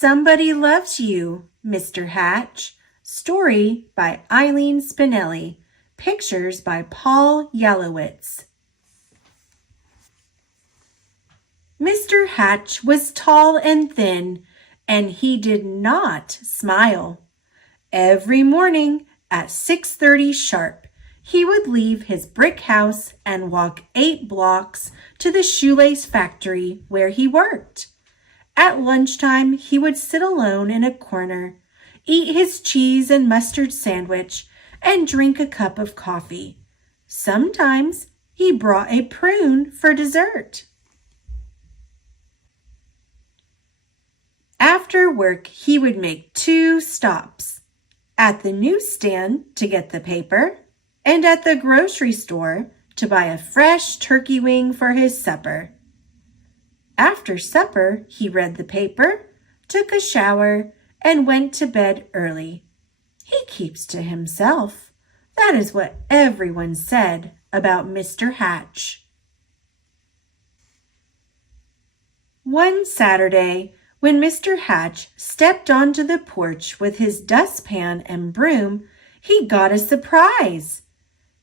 Somebody Loves You, Mr. Hatch. Story by Eileen Spinelli. Pictures by Paul Yalowitz. Mr. Hatch was tall and thin, and he did not smile. Every morning at 6:30 sharp, he would leave his brick house and walk 8 blocks to the shoelace factory where he worked. At lunchtime, he would sit alone in a corner, eat his cheese and mustard sandwich, and drink a cup of coffee. Sometimes he brought a prune for dessert. After work, he would make 2 stops, at the newsstand to get the paper, and at the grocery store to buy a fresh turkey wing for his supper. After supper, he read the paper, took a shower, and went to bed early. He keeps to himself. That is what everyone said about Mr. Hatch. One Saturday, when Mr. Hatch stepped onto the porch with his dustpan and broom, he got a surprise.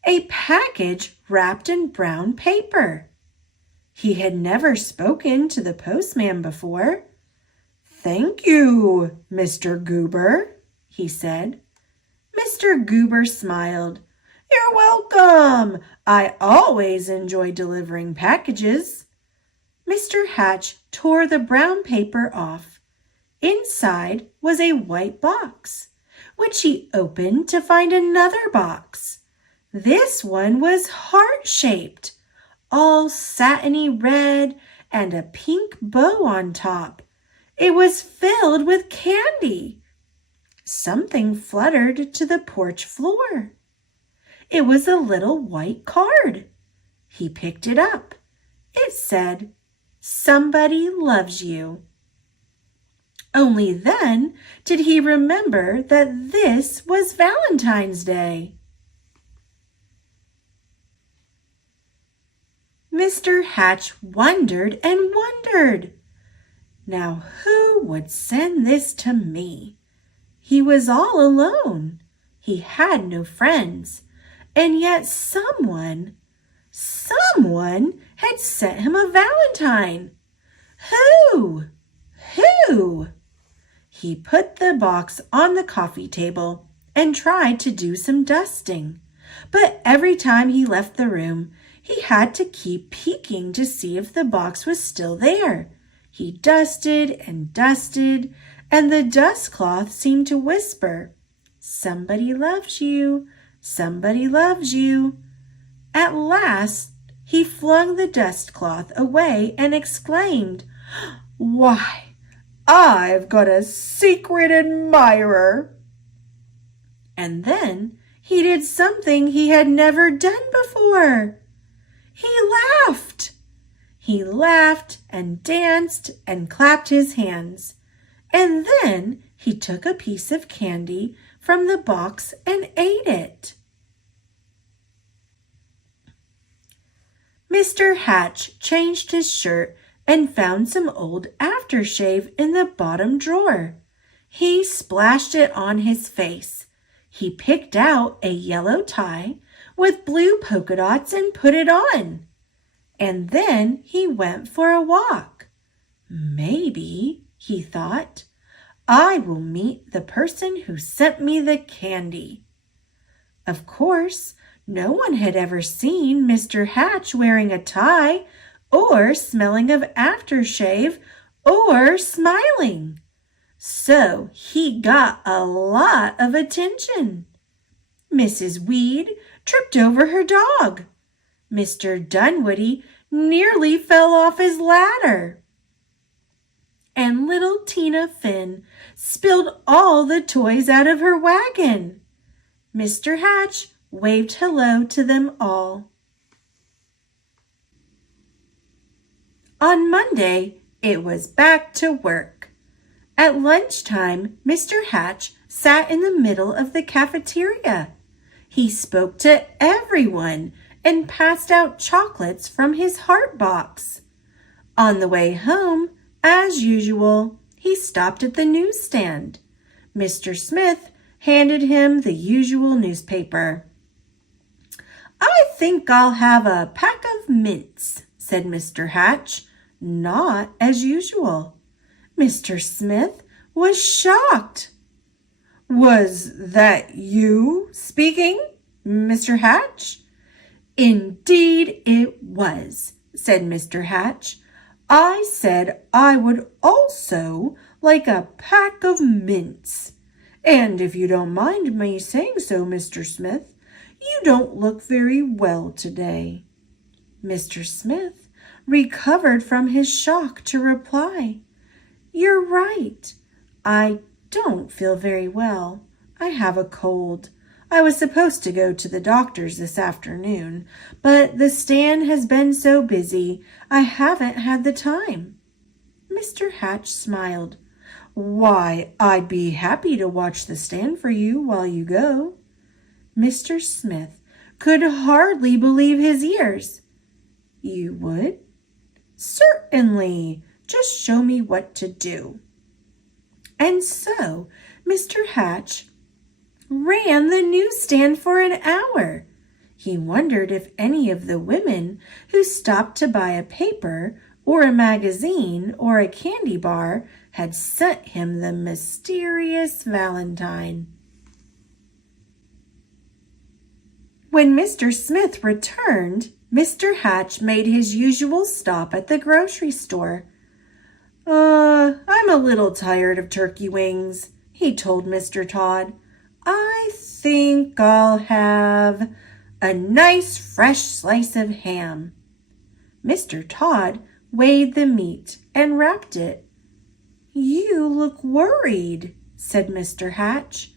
A package wrapped in brown paper. He had never spoken to the postman before. "Thank you, Mr. Goober," he said. Mr. Goober smiled. "You're welcome. I always enjoy delivering packages." Mr. Hatch tore the brown paper off. Inside was a white box, which he opened to find another box. This one was heart-shaped, all satiny red and a pink bow on top. It was filled with candy. Something fluttered to the porch floor. It was a little white card. He picked it up. It said, "Somebody loves you." Only then did he remember that this was Valentine's Day. Mr. Hatch wondered and wondered. Now who would send this to me? He was all alone. He had no friends. And yet someone had sent him a valentine. Who? He put the box on the coffee table and tried to do some dusting. But every time he left the room, he had to keep peeking to see if the box was still there. He dusted and dusted, and the dust cloth seemed to whisper, "Somebody loves you, somebody loves you." At last, he flung the dust cloth away and exclaimed, "Why, I've got a secret admirer!" And then he did something he had never done before. He laughed. He laughed and danced and clapped his hands. And then he took a piece of candy from the box and ate it. Mr. Hatch changed his shirt and found some old aftershave in the bottom drawer. He splashed it on his face. He picked out a yellow tie with blue polka dots and put it on. And then he went for a walk. Maybe, he thought, I will meet the person who sent me the candy. Of course, no one had ever seen Mr. Hatch wearing a tie or smelling of aftershave or smiling. So he got a lot of attention. Mrs. Weed tripped over her dog. Mr. Dunwoody nearly fell off his ladder. And little Tina Finn spilled all the toys out of her wagon. Mr. Hatch waved hello to them all. On Monday, it was back to work. At lunchtime, Mr. Hatch sat in the middle of the cafeteria. He spoke to everyone and passed out chocolates from his heart box. On the way home, as usual, he stopped at the newsstand. Mr. Smith handed him the usual newspaper. "I think I'll have a pack of mints," said Mr. Hatch, not as usual. Mr. Smith was shocked. "Was that you speaking, Mr. Hatch?" "Indeed it was," said Mr. Hatch. "I said I would also like a pack of mints. And if you don't mind me saying so, Mr. Smith, you don't look very well today." Mr. Smith recovered from his shock to reply, "You're right. I don't feel very well. I have a cold. I was supposed to go to the doctor's this afternoon, but the stand has been so busy I haven't had the time." Mr. Hatch smiled. "Why, I'd be happy to watch the stand for you while you go." Mr. Smith could hardly believe his ears. "You would?" "Certainly. Just show me what to do." And so Mr. Hatch ran the newsstand for an hour. He wondered if any of the women who stopped to buy a paper or a magazine or a candy bar had sent him the mysterious valentine. When Mr. Smith returned, Mr. Hatch made his usual stop at the grocery store. I'm a little tired of turkey wings," he told Mr. Todd. "I think I'll have a nice fresh slice of ham." Mr. Todd weighed the meat and wrapped it. "You look worried," said Mr. Hatch.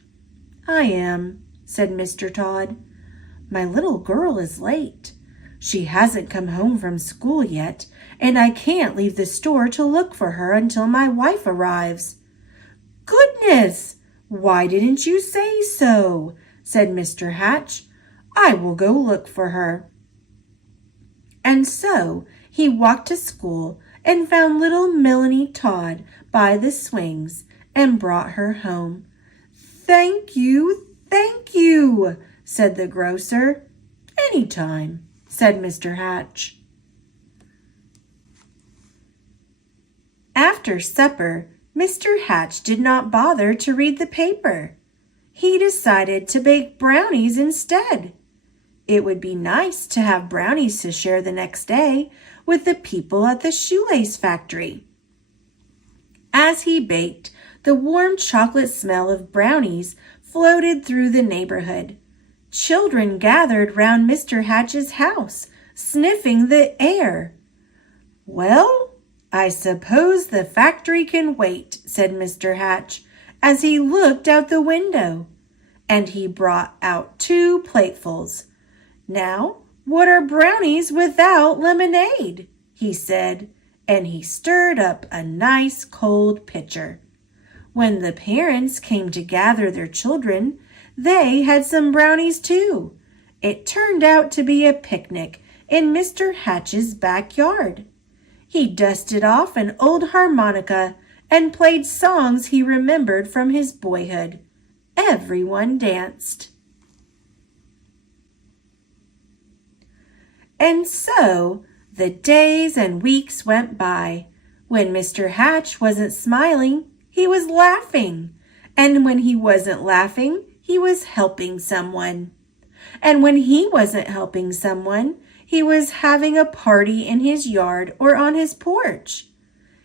"I am," said Mr. Todd. "My little girl is late. She hasn't come home from school yet, and I can't leave the store to look for her until my wife arrives." "Goodness! Why didn't you say so?" said Mr. Hatch. "I will go look for her." And so he walked to school and found little Melanie Todd by the swings and brought her home. Thank you," said the grocer. "Any time," said Mr. Hatch. After supper, Mr. Hatch did not bother to read the paper. He decided to bake brownies instead. It would be nice to have brownies to share the next day with the people at the shoelace factory. As he baked, the warm chocolate smell of brownies floated through the neighborhood. Children gathered round Mr. Hatch's house, sniffing the air. "Well, I suppose the factory can wait," said Mr. Hatch as he looked out the window. And he brought out 2 platefuls. "Now, what are brownies without lemonade?" he said, and he stirred up a nice cold pitcher. When the parents came to gather their children, they had some brownies too. It turned out to be a picnic in Mr. Hatch's backyard. He dusted off an old harmonica and played songs he remembered from his boyhood. Everyone danced. And so the days and weeks went by. When Mr. Hatch wasn't smiling, he was laughing. And when he wasn't laughing, he was helping someone. And when he wasn't helping someone, he was having a party in his yard or on his porch.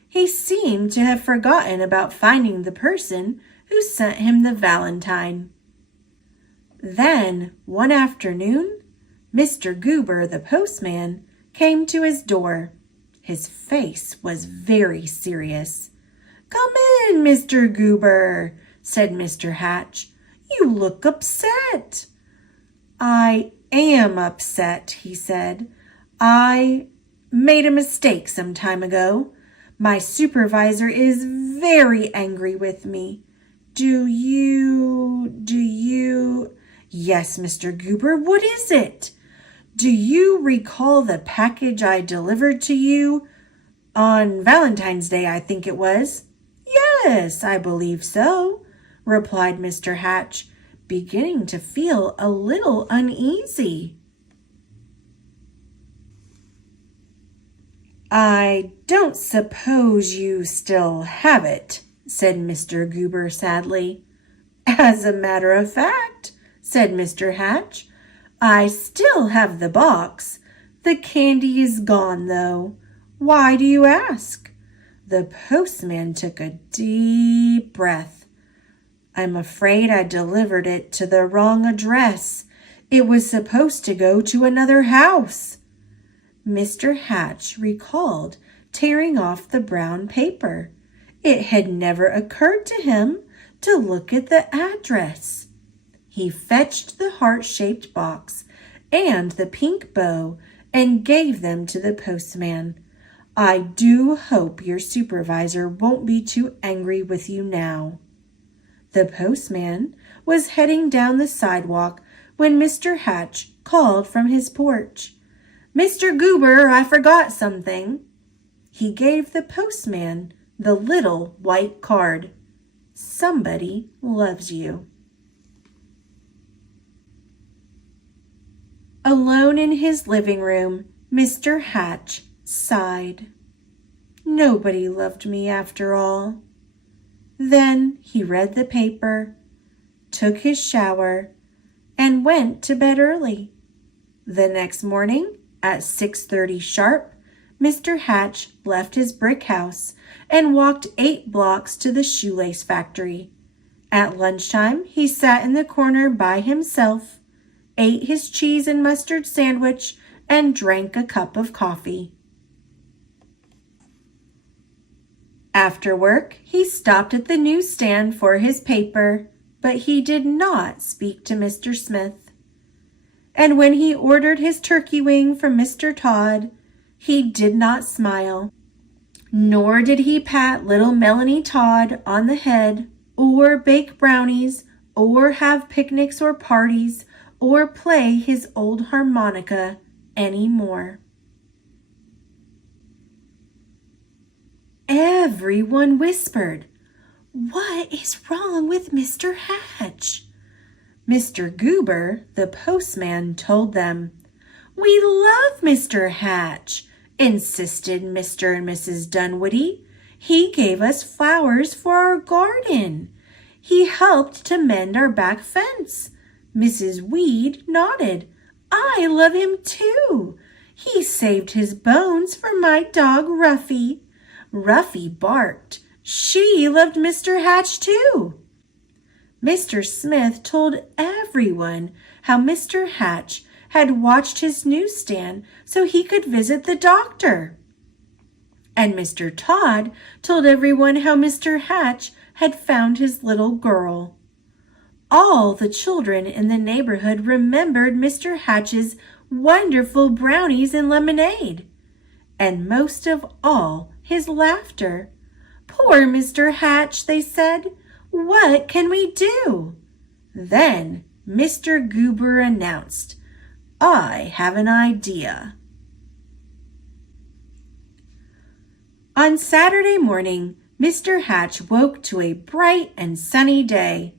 He seemed to have forgotten about finding the person who sent him the valentine. Then, one afternoon, Mr. Goober, the postman, came to his door. His face was very serious. "Come in, Mr. Goober," said Mr. Hatch. "You look upset." "I am upset," he said. "I made a mistake some time ago. My supervisor is very angry with me. Do you... Yes, Mr. Goober, what is it? Do you recall the package I delivered to you on Valentine's Day, I think it was? Yes, I believe so, replied Mr. Hatch, beginning to feel a little uneasy. I don't suppose you still have it, said Mr. Goober sadly. As a matter of fact, said Mr. Hatch, I still have the box. The candy is gone, though. Why do you ask? The postman took a deep breath. I'm afraid I delivered it to the wrong address. It was supposed to go to another house. Mr. Hatch recalled tearing off the brown paper. It had never occurred to him to look at the address. He fetched the heart-shaped box and the pink bow and gave them to the postman. I do hope your supervisor won't be too angry with you now. The postman was heading down the sidewalk when Mr. Hatch called from his porch. Mr. Goober, I forgot something. He gave the postman the little white card. Somebody loves you. Alone in his living room, Mr. Hatch sighed. Nobody loved me after all. Then he read the paper, took his shower, and went to bed early. The next morning, at 6:30 sharp, Mr. Hatch left his brick house and walked 8 blocks to the shoelace factory. At lunchtime, he sat in the corner by himself, ate his cheese and mustard sandwich, and drank a cup of coffee. After work, he stopped at the newsstand for his paper, but he did not speak to Mr. Smith. And when he ordered his turkey wing from Mr. Todd, he did not smile, nor did he pat little Melanie Todd on the head, or bake brownies, or have picnics or parties, or play his old harmonica any more. Everyone whispered, "What is wrong with Mr. Hatch?" Mr. Goober, the postman, told them, "We love Mr. Hatch," insisted Mr. and Mrs. Dunwoody. "He gave us flowers for our garden. He helped to mend our back fence." Mrs. Weed nodded. "I love him too. He saved his bones for my dog Ruffy." Ruffy barked. She loved Mr. Hatch too. Mr. Smith told everyone how Mr. Hatch had watched his newsstand so he could visit the doctor. And Mr. Todd told everyone how Mr. Hatch had found his little girl. All the children in the neighborhood remembered Mr. Hatch's wonderful brownies and lemonade, and most of all, his laughter. "Poor Mr. Hatch," they said. "What can we do?" Then Mr. Goober announced, "I have an idea." On Saturday morning, Mr. Hatch woke to a bright and sunny day.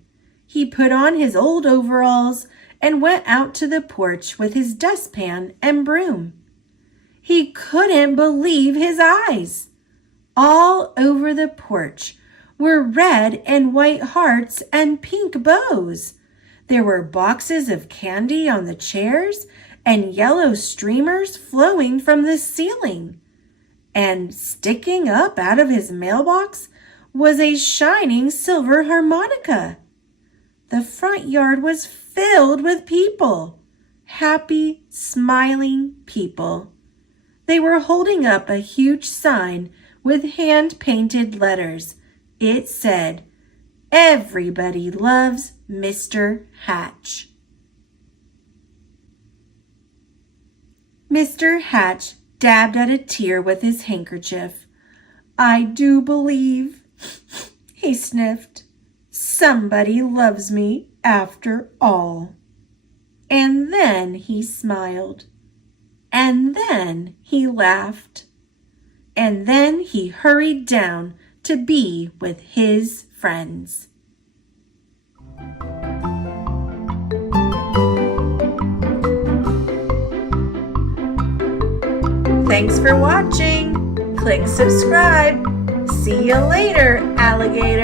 He put on his old overalls and went out to the porch with his dustpan and broom. He couldn't believe his eyes. All over the porch were red and white hearts and pink bows. There were boxes of candy on the chairs and yellow streamers flowing from the ceiling. And sticking up out of his mailbox was a shining silver harmonica. The front yard was filled with people, happy, smiling people. They were holding up a huge sign with hand-painted letters. It said, "Everybody loves Mr. Hatch." Mr. Hatch dabbed at a tear with his handkerchief. "I do believe," he sniffed, "somebody loves me after all." And then he smiled. And then he laughed. And then he hurried down to be with his friends. Thanks for watching. Click subscribe. See you later, alligator.